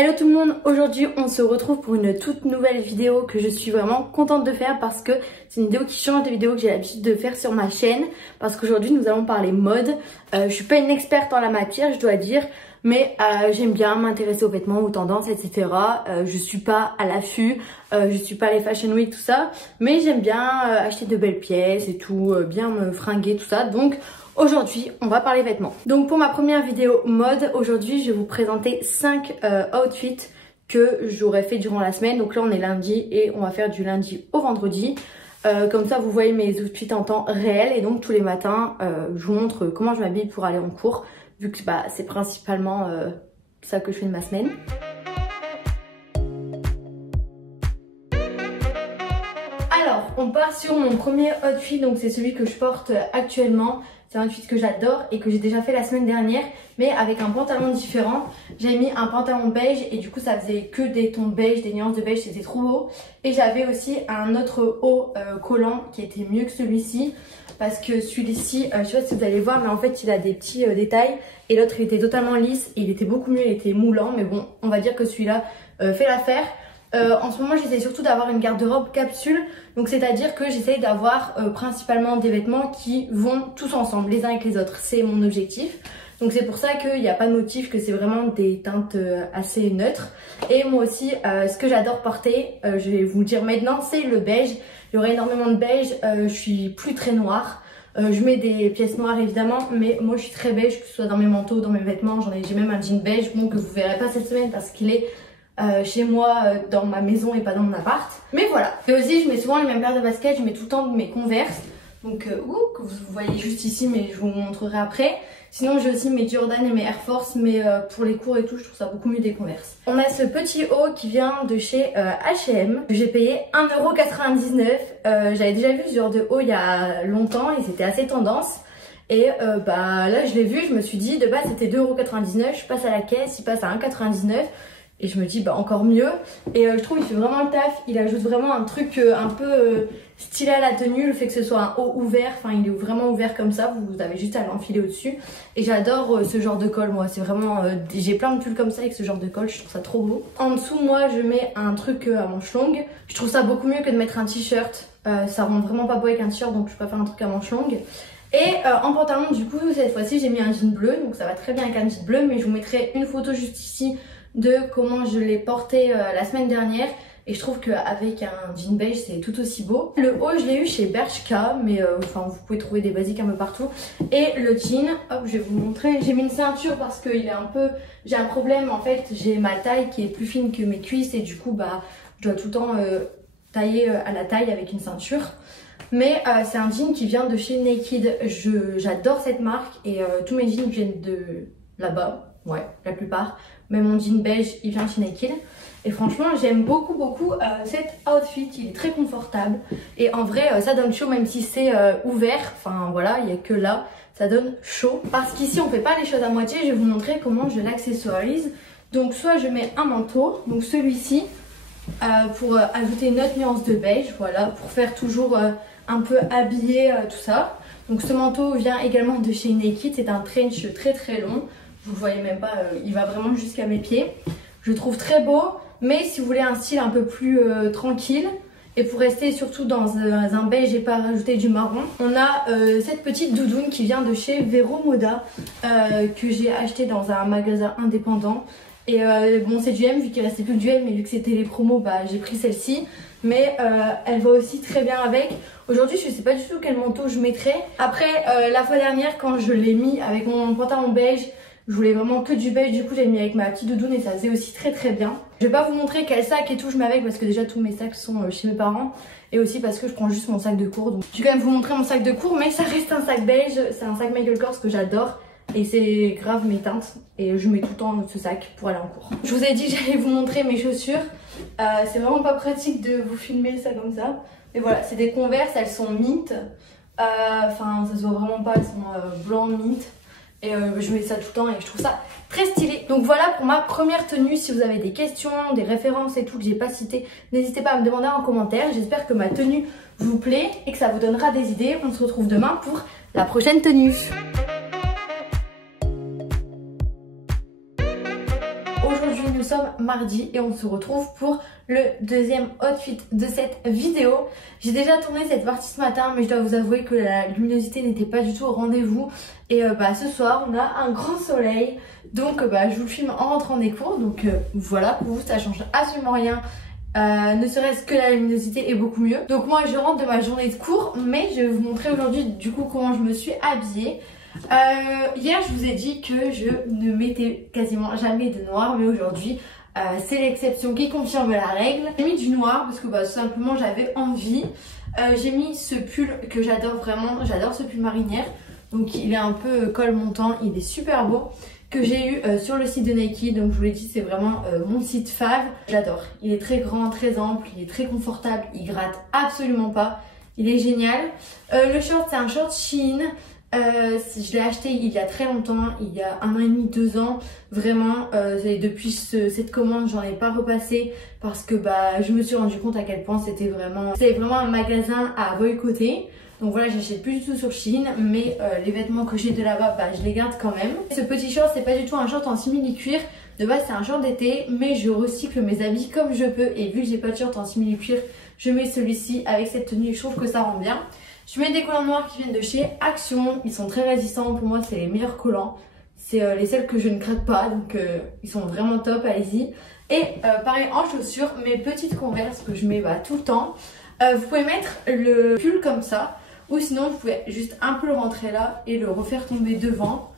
Hello tout le monde, aujourd'hui on se retrouve pour une toute nouvelle vidéo que je suis vraiment contente de faire parce que c'est une vidéo qui change des vidéos que j'ai l'habitude de faire sur ma chaîne, parce qu'aujourd'hui nous allons parler mode. Je suis pas une experte en la matière, je dois dire, mais j'aime bien m'intéresser aux vêtements, aux tendances, etc. Je suis pas à l'affût, je suis pas les fashion week, tout ça, mais j'aime bien acheter de belles pièces et tout, bien me fringuer, tout ça. Donc aujourd'hui, on va parler vêtements. Donc pour ma première vidéo mode, aujourd'hui je vais vous présenter 5 outfits que j'aurais fait durant la semaine. Donc là on est lundi et on va faire du lundi au vendredi. Comme ça vous voyez mes outfits en temps réel, et donc tous les matins je vous montre comment je m'habille pour aller en cours, vu que c'est principalement ça que je fais de ma semaine. Alors on part sur mon premier outfit, donc c'est celui que je porte actuellement. C'est un outfit que j'adore et que j'ai déjà fait la semaine dernière, mais avec un pantalon différent. J'ai mis un pantalon beige et du coup ça faisait que des tons beige, des nuances de beige, c'était trop beau. Et j'avais aussi un autre haut collant qui était mieux que celui-ci, parce que celui-ci, je sais pas si vous allez voir, mais en fait il a des petits détails, et l'autre il était totalement lisse et il était beaucoup mieux, il était moulant, mais bon, on va dire que celui-là fait l'affaire. En ce moment j'essaie surtout d'avoir une garde-robe capsule, donc c'est à dire que j'essaie d'avoir principalement des vêtements qui vont tous ensemble les uns avec les autres, c'est mon objectif. Donc c'est pour ça qu'il n'y a pas de motif, que c'est vraiment des teintes assez neutres. Et moi aussi ce que j'adore porter, je vais vous le dire maintenant, c'est le beige. J'aurai énormément de beige, je suis plus très noire. Je mets des pièces noires évidemment, mais moi je suis très beige, que ce soit dans mes manteaux, dans mes vêtements. J'ai même un jean beige, bon, que vous verrez pas cette semaine parce qu'il est chez moi dans ma maison et pas dans mon appart. Mais voilà. Et aussi je mets souvent les mêmes paires de baskets, je mets tout le temps mes Converse. Donc que vous voyez juste ici, mais je vous montrerai après. Sinon j'ai aussi mes Jordan et mes Air Force, mais pour les cours et tout je trouve ça beaucoup mieux des Converse. On a ce petit haut qui vient de chez H&M. J'ai payé 1,99 €. J'avais déjà vu ce genre de haut il y a longtemps et c'était assez tendance. Et là je l'ai vu, je me suis dit de base c'était 2,99 €, je passe à la caisse, il passe à 1,99 €. Et je me dis encore mieux. Et je trouve il fait vraiment le taf. Il ajoute vraiment un truc un peu stylé à la tenue. Le fait que ce soit un haut ouvert. Enfin il est vraiment ouvert comme ça. Vous avez juste à l'enfiler au dessus. Et j'adore ce genre de col moi. C'est vraiment... j'ai plein de pulls comme ça avec ce genre de col. Je trouve ça trop beau. En dessous moi je mets un truc à manches longues. Je trouve ça beaucoup mieux que de mettre un t-shirt. Ça rend vraiment pas beau avec un t-shirt. Donc je préfère un truc à manches longues. Et en pantalon du coup cette fois-ci j'ai mis un jean bleu. Donc ça va très bien avec un jean bleu. Mais je vous mettrai une photo juste ici de comment je l'ai porté la semaine dernière, et je trouve qu'avec un jean beige c'est tout aussi beau. Le haut je l'ai eu chez Bershka, mais enfin vous pouvez trouver des basiques un peu partout. Et le jean, hop je vais vous montrer, j'ai mis une ceinture parce que il est un peu, j'ai un problème en fait, j'ai ma taille qui est plus fine que mes cuisses et du coup je dois tout le temps tailler à la taille avec une ceinture. Mais c'est un jean qui vient de chez Naked, j'adore cette marque et tous mes jeans viennent de là-bas, ouais la plupart. Mais mon jean beige il vient chez Naked. Et franchement j'aime beaucoup cet outfit, il est très confortable. Et en vrai ça donne chaud même si c'est ouvert. Enfin voilà, il n'y a que là, ça donne chaud. Parce qu'ici on fait pas les choses à moitié, je vais vous montrer comment je l'accessoirise. Donc soit je mets un manteau, donc celui-ci, pour ajouter une autre nuance de beige. Voilà, pour faire toujours un peu habillé tout ça. Donc ce manteau vient également de chez Naked, c'est un trench très long. Vous le voyez même pas, il va vraiment jusqu'à mes pieds. Je le trouve très beau, mais si vous voulez un style un peu plus tranquille, et pour rester surtout dans un beige et pas rajouter du marron, on a cette petite doudoune qui vient de chez Vero Moda, que j'ai acheté dans un magasin indépendant. Et bon c'est du M, vu qu'il restait plus du M, mais vu que c'était les promos, j'ai pris celle-ci. Mais elle va aussi très bien avec. Aujourd'hui je sais pas du tout quel manteau je mettrai. Après la fois dernière quand je l'ai mis avec mon pantalon beige, je voulais vraiment que du beige, du coup j'ai mis avec ma petite doudoune et ça faisait aussi très bien. Je vais pas vous montrer quel sac et tout je mets avec parce que déjà tous mes sacs sont chez mes parents. Et aussi parce que je prends juste mon sac de cours. Donc je vais quand même vous montrer mon sac de cours, mais ça reste un sac beige. C'est un sac Michael Kors que j'adore. Et c'est grave mes teintes. Et je mets tout le temps ce sac pour aller en cours. Je vous ai dit que j'allais vous montrer mes chaussures. C'est vraiment pas pratique de vous filmer ça comme ça. Mais voilà, c'est des Converse, elles sont mint. Enfin ça se voit vraiment pas, elles sont blanc mint. Et je mets ça tout le temps et je trouve ça très stylé. Donc voilà pour ma première tenue. Si vous avez des questions, des références et tout que j'ai pas cité, n'hésitez pas à me demander en commentaire. J'espère que ma tenue vous plaît et que ça vous donnera des idées. On se retrouve demain pour la prochaine tenue. Aujourd'hui nous sommes mardi et on se retrouve pour le deuxième outfit de cette vidéo. J'ai déjà tourné cette partie ce matin, mais je dois vous avouer que la luminosité n'était pas du tout au rendez-vous. Et ce soir on a un grand soleil, donc je vous le filme en rentrant des cours. Donc voilà, pour vous ça change absolument rien. Ne serait-ce que la luminosité est beaucoup mieux. Donc moi je rentre de ma journée de cours, mais je vais vous montrer aujourd'hui du coup comment je me suis habillée. Hier je vous ai dit que je ne mettais quasiment jamais de noir, mais aujourd'hui c'est l'exception qui confirme la règle. J'ai mis du noir parce que tout simplement j'avais envie. J'ai mis ce pull que j'adore vraiment, j'adore ce pull marinière. Donc il est un peu col montant, il est super beau, que j'ai eu sur le site de Nike. Donc je vous l'ai dit, c'est vraiment mon site fave. J'adore, il est très grand, très ample, il est très confortable, il gratte absolument pas, il est génial. Le short c'est un short Shein. Je l'ai acheté il y a très longtemps, il y a 1 an et demi, 2 ans. Vraiment, depuis cette commande, j'en ai pas repassé parce que je me suis rendu compte à quel point c'était vraiment un magasin à boycotter. Donc voilà, j'achète plus du tout sur Shein, mais les vêtements que j'ai de là-bas, je les garde quand même. Ce petit short, c'est pas du tout un short en simili-cuir. De base, c'est un short d'été, mais je recycle mes habits comme je peux. Et vu que j'ai pas de short en simili-cuir, je mets celui-ci avec cette tenue. Je trouve que ça rend bien. Je mets des collants noirs qui viennent de chez Action. Ils sont très résistants. Pour moi, c'est les meilleurs collants. C'est les seuls que je ne craque pas. Donc, ils sont vraiment top. Allez-y. Et pareil, en chaussures, mes petites Converse que je mets tout le temps. Vous pouvez mettre le pull comme ça. Ou sinon, vous pouvez juste un peu le rentrer là et le refaire tomber devant.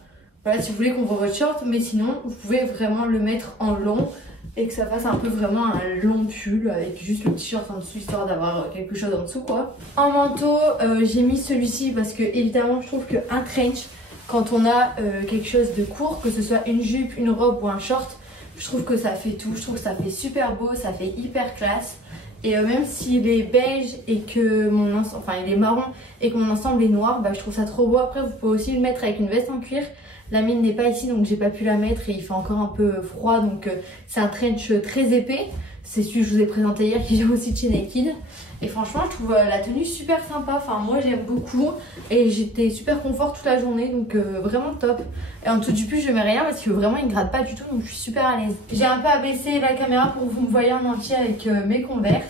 Voilà, si vous voulez qu'on voit votre short. Mais sinon, vous pouvez vraiment le mettre en long et que ça fasse un peu vraiment un long pull avec juste le t-shirt en dessous, histoire d'avoir quelque chose en dessous quoi. En manteau, j'ai mis celui-ci parce que évidemment je trouve qu'un trench, quand on a quelque chose de court, que ce soit une jupe, une robe ou un short, je trouve que ça fait tout. Je trouve que ça fait super beau, ça fait hyper classe. Et même s'il est beige et que il est marron et que mon ensemble est noir, je trouve ça trop beau. Après vous pouvez aussi le mettre avec une veste en cuir. La mienne n'est pas ici, donc j'ai pas pu la mettre et il fait encore un peu froid, donc c'est un trench très épais. C'est celui que je vous ai présenté hier qui vient aussi de chez Naked. Et franchement je trouve la tenue super sympa, enfin moi j'aime beaucoup. Et j'étais super confort toute la journée, donc vraiment top. Et en dessous du pull je mets rien parce que vraiment il ne gratte pas du tout, donc je suis super à l'aise. J'ai un peu abaissé la caméra pour que vous me voyez en entier avec mes Converse.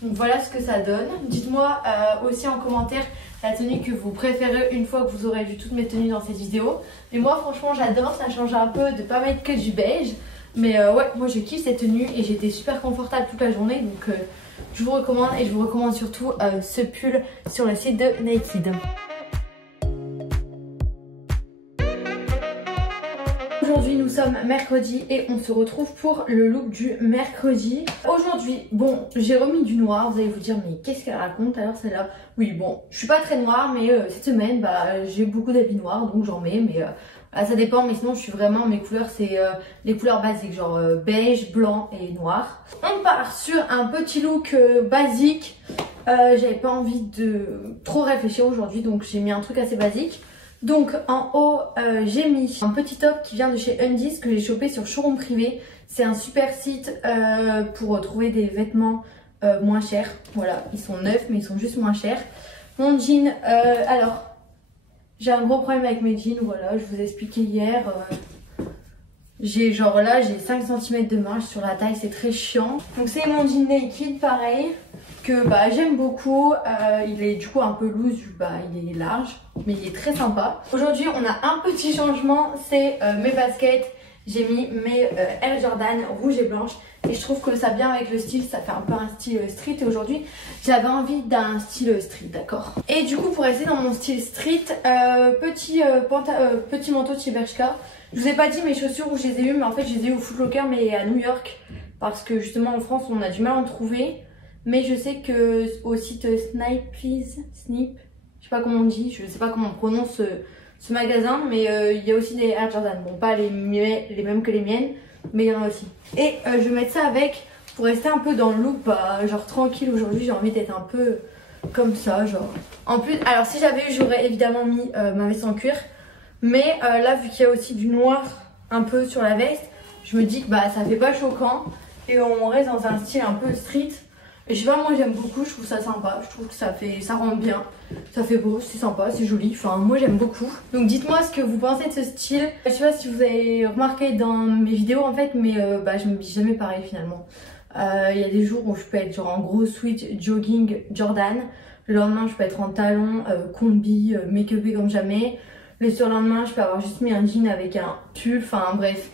Donc voilà ce que ça donne. Dites-moi aussi en commentaire la tenue que vous préférez une fois que vous aurez vu toutes mes tenues dans cette vidéo. Mais moi franchement j'adore, ça change un peu de pas mettre que du beige. Mais ouais, moi je kiffe cette tenue et j'étais super confortable toute la journée. Donc je vous recommande, et je vous recommande surtout ce pull sur le site de Naked. Aujourd'hui nous sommes mercredi et on se retrouve pour le look du mercredi. Aujourd'hui, j'ai remis du noir, vous allez vous dire mais qu'est-ce qu'elle raconte alors celle-là? Oui je suis pas très noire, mais cette semaine j'ai beaucoup d'habits noirs donc j'en mets, mais ça dépend. Mais sinon je suis vraiment, mes couleurs c'est les couleurs basiques, genre beige, blanc et noir. On part sur un petit look basique. J'avais pas envie de trop réfléchir aujourd'hui, donc j'ai mis un truc assez basique. Donc en haut j'ai mis un petit top qui vient de chez Undies que j'ai chopé sur Showroom Privé. C'est un super site pour trouver des vêtements moins chers. Voilà, ils sont neufs mais ils sont juste moins chers. Mon jean, alors j'ai un gros problème avec mes jeans, voilà, je vous ai expliqué hier. J'ai 5 cm de marge sur la taille, c'est très chiant. Donc c'est mon jean Naked pareil, que j'aime beaucoup. Il est du coup un peu loose, il est large, mais il est très sympa. Aujourd'hui on a un petit changement, c'est mes baskets. J'ai mis mes Air Jordan rouge et blanche et je trouve que ça vient avec le style, ça fait un peu un style street. Et aujourd'hui j'avais envie d'un style street, d'accord. Et du coup pour rester dans mon style street, petit manteau de chez Bershka. Je vous ai pas dit mes chaussures où je les ai eues, mais en fait je les ai eues au Foot Locker mais à New York, parce que justement en France on a du mal à en trouver. Mais je sais que au site Snip, je sais pas comment on dit, je sais pas comment on prononce ce magasin, mais il y a aussi des Air Jordan. Bon, pas les mêmes que les miennes, mais il y en a aussi. Et je vais mettre ça avec pour rester un peu dans le look, genre tranquille. Aujourd'hui j'ai envie d'être un peu comme ça, genre. En plus, alors si j'avais eu, j'aurais évidemment mis ma veste en cuir. Mais là, vu qu'il y a aussi du noir un peu sur la veste, je me dis que ça fait pas choquant. Et on reste dans un style un peu street. Et je sais pas, moi j'aime beaucoup, je trouve ça sympa, je trouve que ça rend bien, ça fait beau, c'est sympa, c'est joli, enfin moi j'aime beaucoup. Donc dites-moi ce que vous pensez de ce style. Je sais pas si vous avez remarqué dans mes vidéos en fait, mais je me dis jamais pareil finalement. Il y a des jours où je peux être genre en gros sweat, jogging, Jordan. Le lendemain je peux être en talons, combi, make-upé comme jamais. Le surlendemain je peux avoir juste mis un jean avec un pull, enfin bref.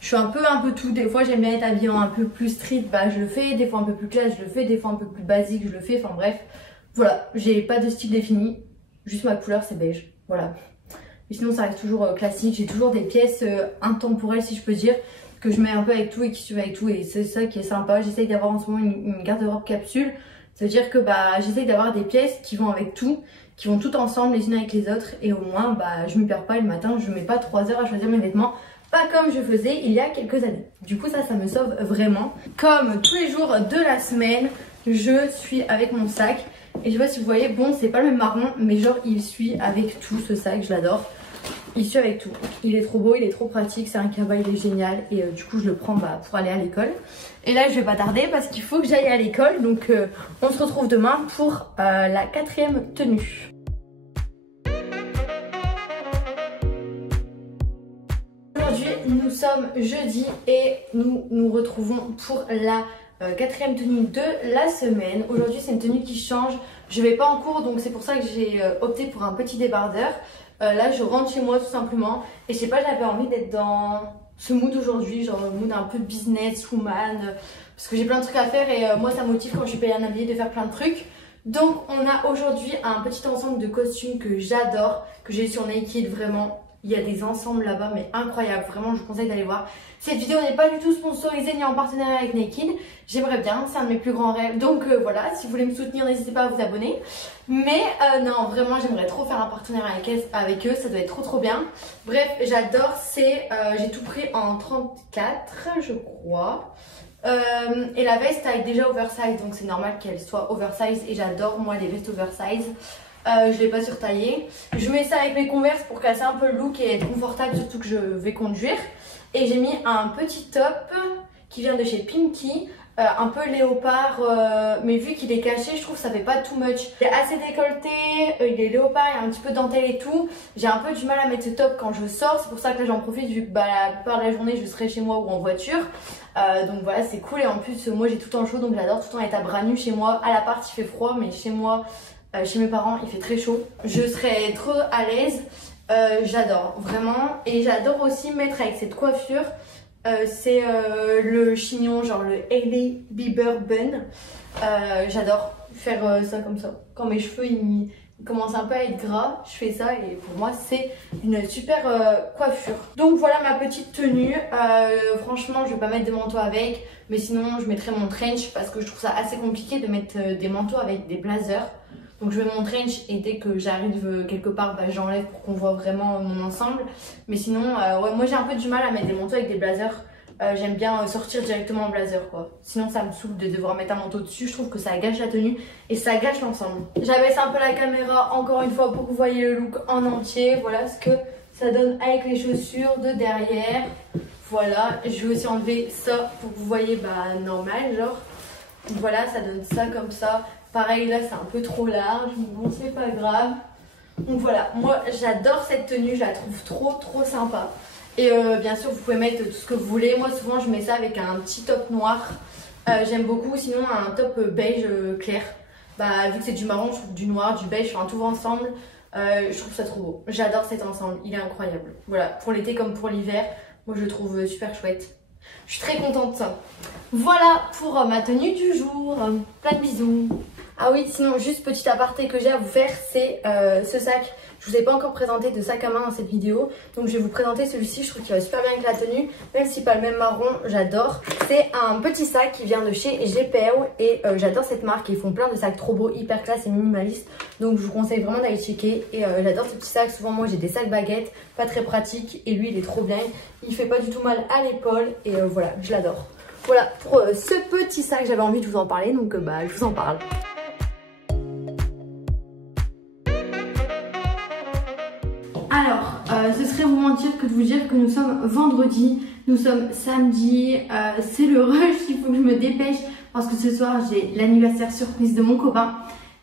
Je suis un peu tout, des fois j'aime bien être habillée en un peu plus street, je le fais, des fois un peu plus classe, je le fais, des fois un peu plus basique, je le fais, enfin bref. Voilà, j'ai pas de style défini, juste ma couleur c'est beige, voilà. Mais sinon ça reste toujours classique, j'ai toujours des pièces intemporelles si je peux dire, que je mets un peu avec tout et qui suivent avec tout et c'est ça qui est sympa. J'essaye d'avoir en ce moment une garde-robe capsule, ça veut dire que j'essaye d'avoir des pièces qui vont avec tout, qui vont toutes ensemble les unes avec les autres et au moins je me perds pas et le matin je mets pas 3 heures à choisir mes vêtements. Pas comme je faisais il y a quelques années. Du coup ça me sauve vraiment. Comme tous les jours de la semaine, je suis avec mon sac. Et je sais pas si vous voyez, bon c'est pas le même marron, mais genre il suit avec tout ce sac, je l'adore. Il suit avec tout. Il est trop beau, il est trop pratique, c'est un cabas, il est génial. Et du coup je le prends pour aller à l'école. Et là je vais pas tarder parce qu'il faut que j'aille à l'école. Donc on se retrouve demain pour la 4e tenue. Nous sommes jeudi et nous nous retrouvons pour la 4e tenue de la semaine. Aujourd'hui c'est une tenue qui change, je vais pas en cours donc c'est pour ça que j'ai opté pour un petit débardeur. Là je rentre chez moi tout simplement et je sais pas, j'avais envie d'être dans ce mood aujourd'hui, genre le mood un peu business woman, parce que j'ai plein de trucs à faire et moi ça me motive quand je suis payée à habiller de faire plein de trucs. Donc on a aujourd'hui un petit ensemble de costumes que j'adore, que j'ai sur Naked, vraiment. Il y a des ensembles là-bas mais incroyables, vraiment je vous conseille d'aller voir. Cette vidéo n'est pas du tout sponsorisée ni en partenariat avec Naked. J'aimerais bien, c'est un de mes plus grands rêves. Donc voilà, si vous voulez me soutenir, n'hésitez pas à vous abonner. Mais non, vraiment j'aimerais trop faire un partenariat avec eux, ça doit être trop bien. Bref, j'adore, j'ai tout pris en 34 je crois. Et la veste est déjà oversize, donc c'est normal qu'elle soit oversize et j'adore moi les vestes oversize. Je l'ai pas surtaillé. Je mets ça avec mes Converse pour casser un peu le look et être confortable, surtout que je vais conduire. Et j'ai mis un petit top qui vient de chez Pinky, un peu léopard, mais vu qu'il est caché, je trouve que ça fait pas too much. Il est assez décolleté, il est léopard, il y a un petit peu de dentelle et tout. J'ai un peu du mal à mettre ce top quand je sors, c'est pour ça que là j'en profite vu que la plupart de la journée je serai chez moi ou en voiture. Donc voilà, c'est cool et en plus moi j'ai tout le temps chaud, donc j'adore tout le temps être à bras nus chez moi. À l'appart il fait froid, mais chez moi, chez mes parents il fait très chaud. Je serais trop à l'aise, j'adore vraiment. Et j'adore aussi mettre avec cette coiffure, c'est le chignon, genre le Hailey Bieber bun. J'adore faire ça comme ça. Quand mes cheveux ils commencent un peu à être gras, je fais ça et pour moi c'est une super coiffure. Donc voilà ma petite tenue. Franchement je vais pas mettre des manteaux avec, mais sinon je mettrai mon trench parce que je trouve ça assez compliqué de mettre des manteaux avec des blazers. Donc je mets mon trench et dès que j'arrive quelque part, j'enlève pour qu'on voit vraiment mon ensemble. Mais sinon, ouais, moi j'ai un peu du mal à mettre des manteaux avec des blazers. J'aime bien sortir directement en blazer quoi. Sinon ça me saoule de devoir mettre un manteau dessus. Je trouve que ça gâche la tenue et ça gâche l'ensemble. J'abaisse un peu la caméra encore une fois pour que vous voyez le look en entier. Voilà ce que ça donne avec les chaussures de derrière. Voilà, je vais aussi enlever ça pour que vous voyez normal genre. Voilà, ça donne ça comme ça. Pareil là c'est un peu trop large, mais bon c'est pas grave. Donc voilà, moi j'adore cette tenue, je la trouve trop sympa. Et bien sûr vous pouvez mettre tout ce que vous voulez. Moi souvent je mets ça avec un petit top noir. J'aime beaucoup, sinon un top beige clair. Vu que c'est du marron, je trouve du noir, du beige, enfin tout ensemble. Je trouve ça trop beau. J'adore cet ensemble, il est incroyable. Voilà, pour l'été comme pour l'hiver, moi je le trouve super chouette. Je suis très contente de ça. Voilà pour ma tenue du jour. Plein de bisous. Ah oui, sinon juste petit aparté que j'ai à vous faire, c'est ce sac. Je vous ai pas encore présenté de sac à main dans cette vidéo, donc je vais vous présenter celui-ci. Je trouve qu'il va super bien avec la tenue, même si pas le même marron, j'adore. C'est un petit sac qui vient de chez GPO et j'adore cette marque. Ils font plein de sacs trop beaux, hyper classe et minimalistes, donc je vous conseille vraiment d'aller checker. Et j'adore ce petit sac. Souvent moi j'ai des sacs baguettes, pas très pratiques, et lui il est trop bien. Il fait pas du tout mal à l'épaule et voilà, je l'adore. Voilà pour ce petit sac, j'avais envie de vous en parler, donc je vous en parle. Alors, ce serait vous mentir que de vous dire que nous sommes vendredi, nous sommes samedi, c'est le rush, il faut que je me dépêche parce que ce soir j'ai l'anniversaire surprise de mon copain.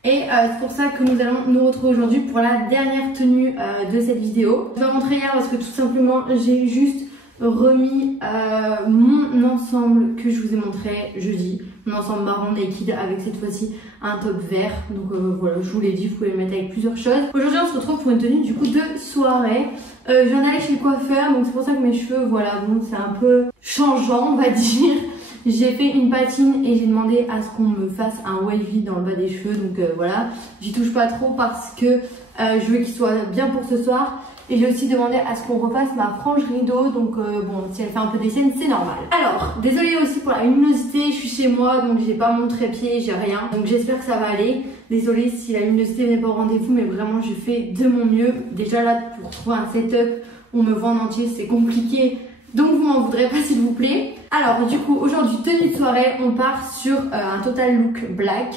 Et c'est pour ça que nous allons nous retrouver aujourd'hui pour la dernière tenue de cette vidéo. Je vais montrer hier parce que tout simplement j'ai juste remis mon ensemble que je vous ai montré jeudi. Mon ensemble marron naked avec cette fois-ci un top vert. Donc voilà, je vous l'ai dit, vous pouvez le mettre avec plusieurs choses. Aujourd'hui on se retrouve pour une tenue du coup de soirée. Je viens d'aller chez le coiffeur, donc c'est pour ça que mes cheveux, voilà, bon, c'est un peu changeant on va dire. J'ai fait une patine et j'ai demandé à ce qu'on me fasse un wavy dans le bas des cheveux. Donc voilà, j'y touche pas trop parce que je veux qu'il soit bien pour ce soir. Et j'ai aussi demandé à ce qu'on refasse ma frange rideau. Donc bon, si elle fait un peu des scènes, c'est normal. Alors, désolée aussi pour la luminosité. Je suis chez moi, donc j'ai pas mon trépied, j'ai rien. Donc j'espère que ça va aller. Désolée si la luminosité n'est pas au rendez-vous, mais vraiment je fais de mon mieux. Déjà là, pour trouver un setup où on me voit en entier, c'est compliqué. Donc vous m'en voudrez pas s'il vous plaît. Alors du coup aujourd'hui tenue de soirée, on part sur un total look black.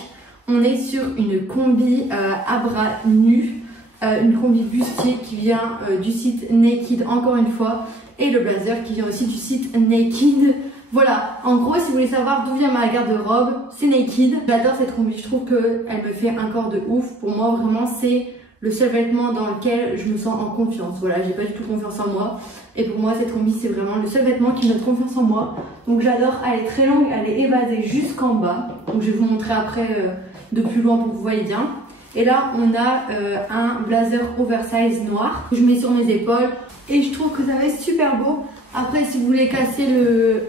On est sur une combi à bras nus, une combi bustier qui vient du site Naked encore une fois. Et le blazer qui vient aussi du site Naked. Voilà, en gros si vous voulez savoir d'où vient ma garde-robe, c'est Naked. J'adore cette combi, je trouve qu'elle me fait un corps de ouf. Pour moi vraiment c'est le seul vêtement dans lequel je me sens en confiance. Voilà, j'ai pas du tout confiance en moi. Et pour moi, cette combi, c'est vraiment le seul vêtement qui me donne confiance en moi. Donc j'adore, elle est très longue, elle est évasée jusqu'en bas. Donc je vais vous montrer après de plus loin pour que vous voyez bien. Et là, on a un blazer oversize noir que je mets sur mes épaules. Et je trouve que ça va être super beau. Après, si vous voulez casser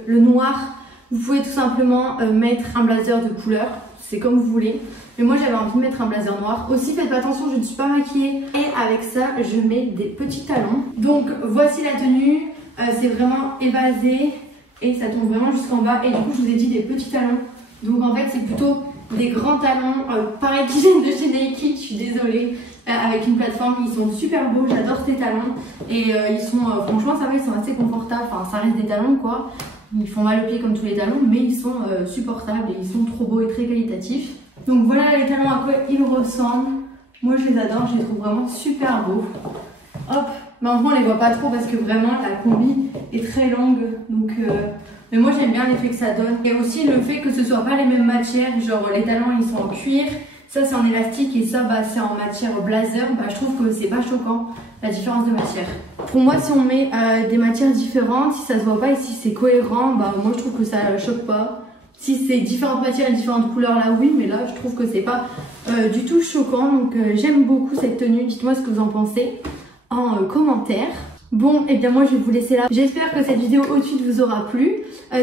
le noir, vous pouvez tout simplement mettre un blazer de couleur. C'est comme vous voulez. Mais moi j'avais envie de mettre un blazer noir. Aussi faites attention, je ne suis pas maquillée. Et avec ça, je mets des petits talons. Donc voici la tenue. C'est vraiment évasé. Et ça tombe vraiment jusqu'en bas. Et du coup je vous ai dit des petits talons. Donc en fait c'est plutôt des grands talons. Pareil qu'ils viennent de chez Naked, je suis désolée. Avec une plateforme, ils sont super beaux. J'adore ces talons. Et ils sont, franchement ça va, ils sont assez confortables. Enfin ça reste des talons quoi. Ils font mal au pied comme tous les talons. Mais ils sont supportables et ils sont trop beaux et très qualitatifs. Donc voilà les talons à quoi ils ressemblent. Moi je les adore, je les trouve vraiment super beaux. Hop, mais en fait on les voit pas trop parce que vraiment la combi est très longue. Donc mais moi j'aime bien l'effet que ça donne. Et aussi le fait que ce soit pas les mêmes matières. Genre les talons ils sont en cuir, ça c'est en élastique et ça bah, c'est en matière blazer. Bah, je trouve que c'est pas choquant la différence de matière. Pour moi si on met des matières différentes, si ça se voit pas et si c'est cohérent, bah moi je trouve que ça choque pas. Si c'est différentes matières et différentes couleurs là oui, mais là je trouve que c'est pas du tout choquant. Donc j'aime beaucoup cette tenue, dites-moi ce que vous en pensez en commentaire. Bon et bien moi je vais vous laisser là. J'espère que cette vidéo au-dessus vous aura plu.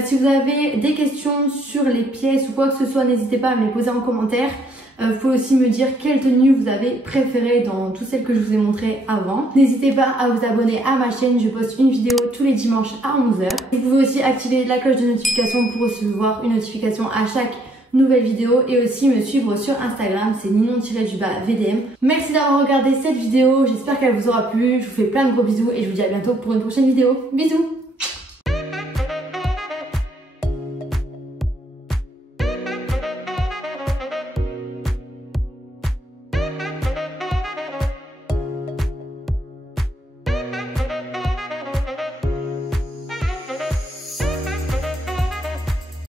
Si vous avez des questions sur les pièces ou quoi que ce soit, n'hésitez pas à me les poser en commentaire. Vous pouvez aussi me dire quelle tenue vous avez préférée dans toutes celles que je vous ai montrées avant. N'hésitez pas à vous abonner à ma chaîne, je poste une vidéo tous les dimanches à 11 h. Vous pouvez aussi activer la cloche de notification pour recevoir une notification à chaque nouvelle vidéo et aussi me suivre sur Instagram, c'est ninon-VDM. Merci d'avoir regardé cette vidéo, j'espère qu'elle vous aura plu, je vous fais plein de gros bisous et je vous dis à bientôt pour une prochaine vidéo. Bisous!